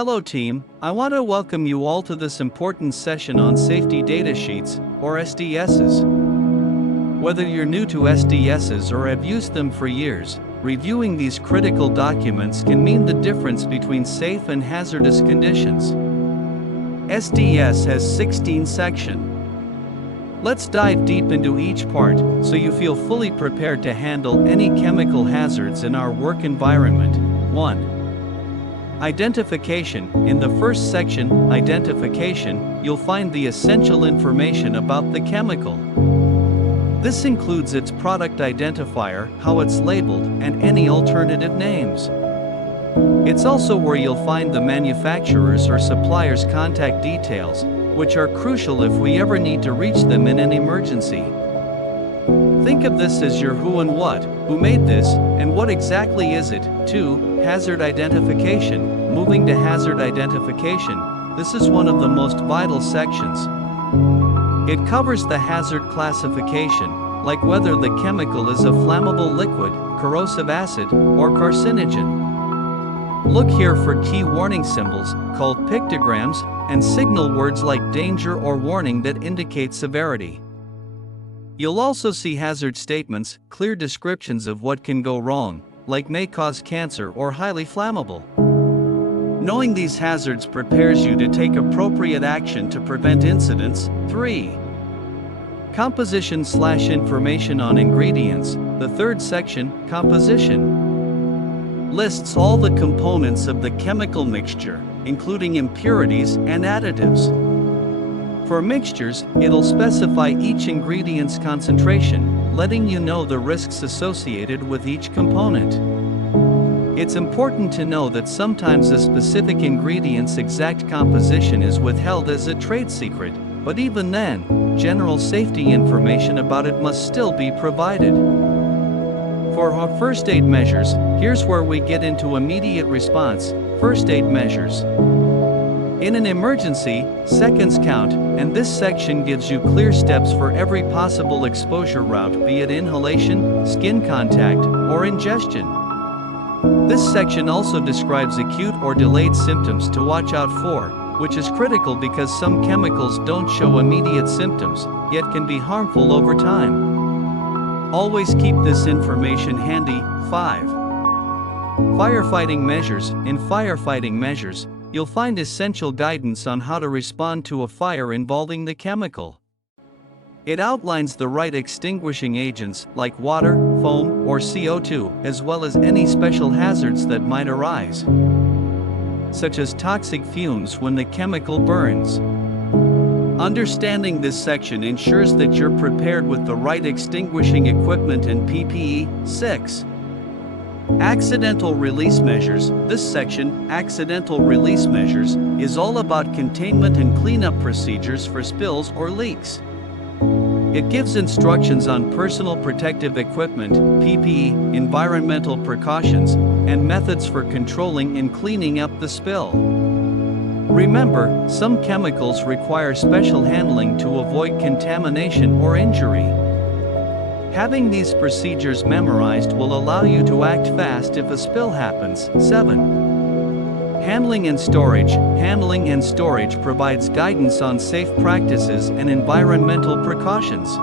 Hello team, I want to welcome you all to this important session on safety data sheets, or SDSs. Whether you're new to SDSs or have used them for years, reviewing these critical documents can mean the difference between safe and hazardous conditions. SDS has 16 sections. Let's dive deep into each part, so you feel fully prepared to handle any chemical hazards in our work environment. 1. Identification. In the first section, Identification, you'll find the essential information about the chemical. This includes its product identifier, how it's labeled, and any alternative names. It's also where you'll find the manufacturer's or supplier's contact details, which are crucial if we ever need to reach them in an emergency. Think of this as your who and what, who made this, and what exactly is it. 2. Hazard identification. Moving to hazard identification, this is one of the most vital sections. It covers the hazard classification, like whether the chemical is a flammable liquid, corrosive acid, or carcinogen. Look here for key warning symbols, called pictograms, and signal words like danger or warning that indicate severity. You'll also see hazard statements, clear descriptions of what can go wrong, like may cause cancer or highly flammable. Knowing these hazards prepares you to take appropriate action to prevent incidents. 3. Composition/information on ingredients. The third section, Composition, lists all the components of the chemical mixture, including impurities and additives. For mixtures, it'll specify each ingredient's concentration, letting you know the risks associated with each component. It's important to know that sometimes a specific ingredient's exact composition is withheld as a trade secret, but even then, general safety information about it must still be provided. For our first aid measures, here's where we get into immediate response. First aid measures. In an emergency, seconds count, and this section gives you clear steps for every possible exposure route, be it inhalation, skin contact, or ingestion. This section also describes acute or delayed symptoms to watch out for, which is critical because some chemicals don't show immediate symptoms, yet can be harmful over time. Always keep this information handy. 5. Firefighting measures. In firefighting measures, you'll find essential guidance on how to respond to a fire involving the chemical. It outlines the right extinguishing agents, like water, foam, or CO2, as well as any special hazards that might arise, such as toxic fumes when the chemical burns. Understanding this section ensures that you're prepared with the right extinguishing equipment and PPE. 6. Accidental release measures. This section, Accidental Release Measures, is all about containment and cleanup procedures for spills or leaks. It gives instructions on personal protective equipment, PPE, environmental precautions, and methods for controlling and cleaning up the spill. Remember, some chemicals require special handling to avoid contamination or injury. Having these procedures memorized will allow you to act fast if a spill happens. 7. Handling and storage. Handling and storage provides guidance on safe practices and environmental precautions.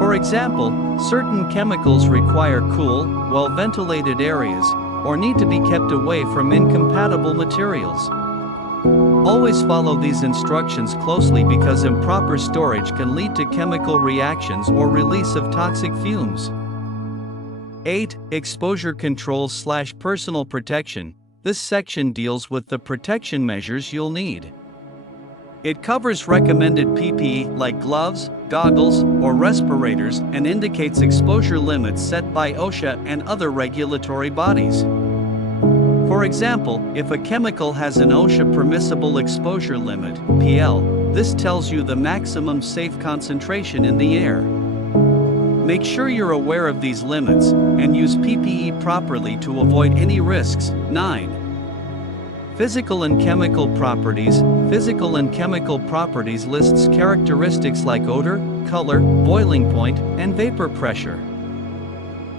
For example, certain chemicals require cool, well-ventilated areas, or need to be kept away from incompatible materials. Always follow these instructions closely because improper storage can lead to chemical reactions or release of toxic fumes. 8. Exposure control/personal protection. This section deals with the protection measures you'll need. It covers recommended PPE like gloves, goggles, or respirators and indicates exposure limits set by OSHA and other regulatory bodies. For example, if a chemical has an OSHA permissible exposure limit, PL, this tells you the maximum safe concentration in the air. Make sure you're aware of these limits, and use PPE properly to avoid any risks. 9. Physical and chemical properties. Physical and chemical properties lists characteristics like odor, color, boiling point, and vapor pressure.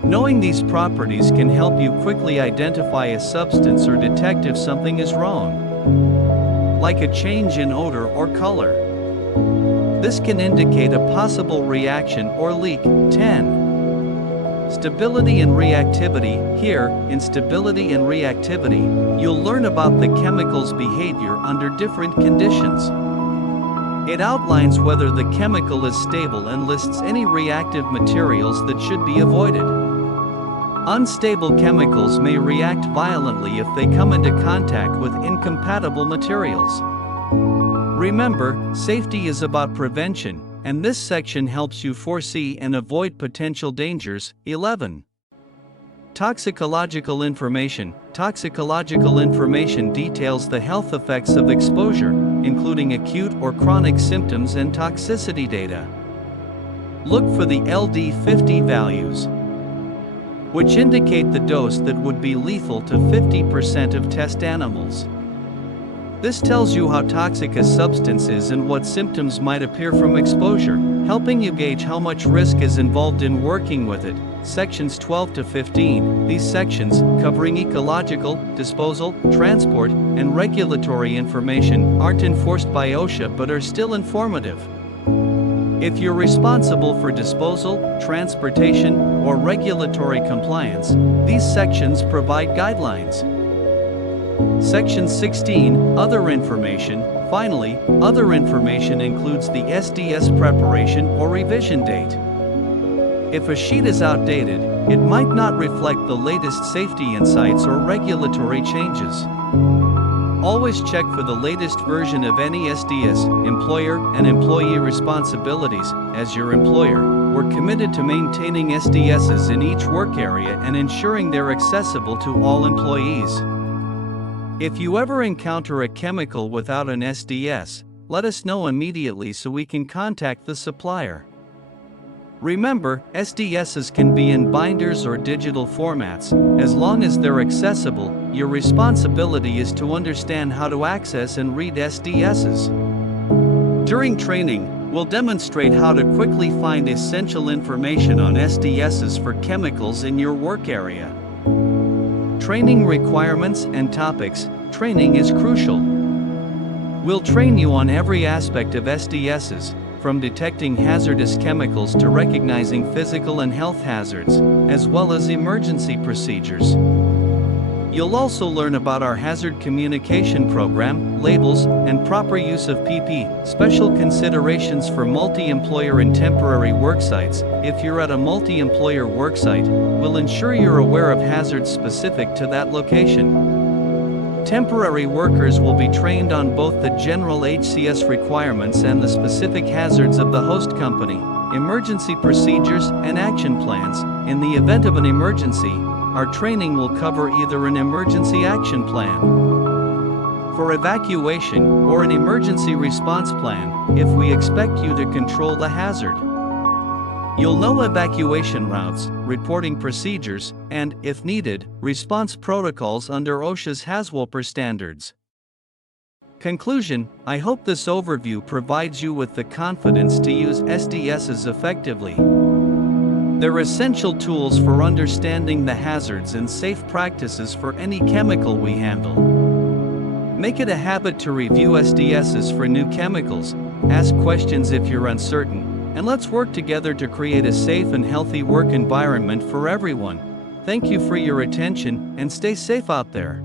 Knowing these properties can help you quickly identify a substance or detect if something is wrong, like a change in odor or color. This can indicate a possible reaction or leak. 10. Stability and reactivity. Here, in stability and reactivity, you'll learn about the chemical's behavior under different conditions. It outlines whether the chemical is stable and lists any reactive materials that should be avoided. Unstable chemicals may react violently if they come into contact with incompatible materials. Remember, safety is about prevention, and this section helps you foresee and avoid potential dangers. 11. Toxicological information. Toxicological information details the health effects of exposure, including acute or chronic symptoms and toxicity data. Look for the LD50 values, which indicate the dose that would be lethal to 50% of test animals. This tells you how toxic a substance is and what symptoms might appear from exposure, helping you gauge how much risk is involved in working with it. Sections 12 to 15. These sections, covering ecological, disposal, transport, and regulatory information, aren't enforced by OSHA but are still informative. If you're responsible for disposal, transportation, or regulatory compliance, these sections provide guidelines. Section 16, Other Information. Finally, other information includes the SDS preparation or revision date. If a sheet is outdated, it might not reflect the latest safety insights or regulatory changes. Always check for the latest version of any SDS. Employer and employee responsibilities. As your employer, we're committed to maintaining SDSs in each work area and ensuring they're accessible to all employees. If you ever encounter a chemical without an SDS, let us know immediately so we can contact the supplier. Remember, SDSs can be in binders or digital formats. As long as they're accessible, your responsibility is to understand how to access and read SDSs. During training, we'll demonstrate how to quickly find essential information on SDSs for chemicals in your work area. Training requirements and topics. Training is crucial. We'll train you on every aspect of SDSs, from detecting hazardous chemicals to recognizing physical and health hazards, as well as emergency procedures. You'll also learn about our hazard communication program, labels, and proper use of PP. Special considerations for multi-employer and temporary worksites. If you're at a multi-employer worksite, we'll ensure you're aware of hazards specific to that location. Temporary workers will be trained on both the general HCS requirements and the specific hazards of the host company, emergency procedures, and action plans. In the event of an emergency, our training will cover either an emergency action plan for evacuation or an emergency response plan if we expect you to control the hazard. You'll know evacuation routes, reporting procedures, and, if needed, response protocols under OSHA's HAZWOPER standards. Conclusion: I hope this overview provides you with the confidence to use SDSs effectively. They're essential tools for understanding the hazards and safe practices for any chemical we handle. Make it a habit to review SDSs for new chemicals, ask questions if you're uncertain, and let's work together to create a safe and healthy work environment for everyone. Thank you for your attention, and stay safe out there.